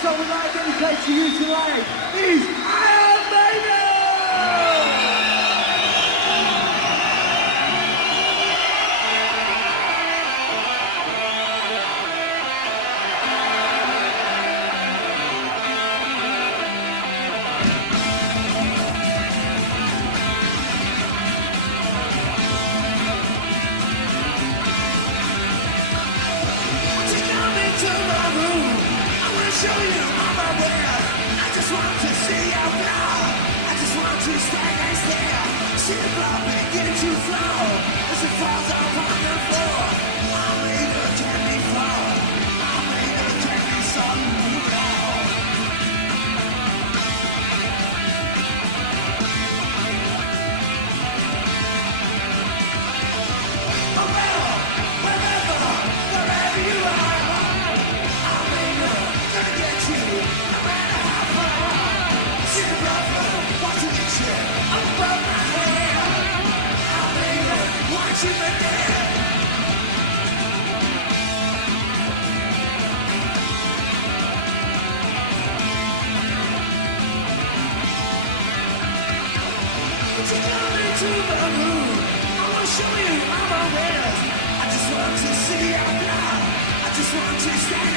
song we'd like to dedicate to you tonight is Iron Maiden! Show you I'm aware. I just want to see you now. I just want to stand and stare. See the blood begin to flow as it falls upon the floor. I'm able to be flow. I'm able to be something you know. Wherever you are. To the moon, I wanna show you I'm aware. I just want to see you now. I just want to stand.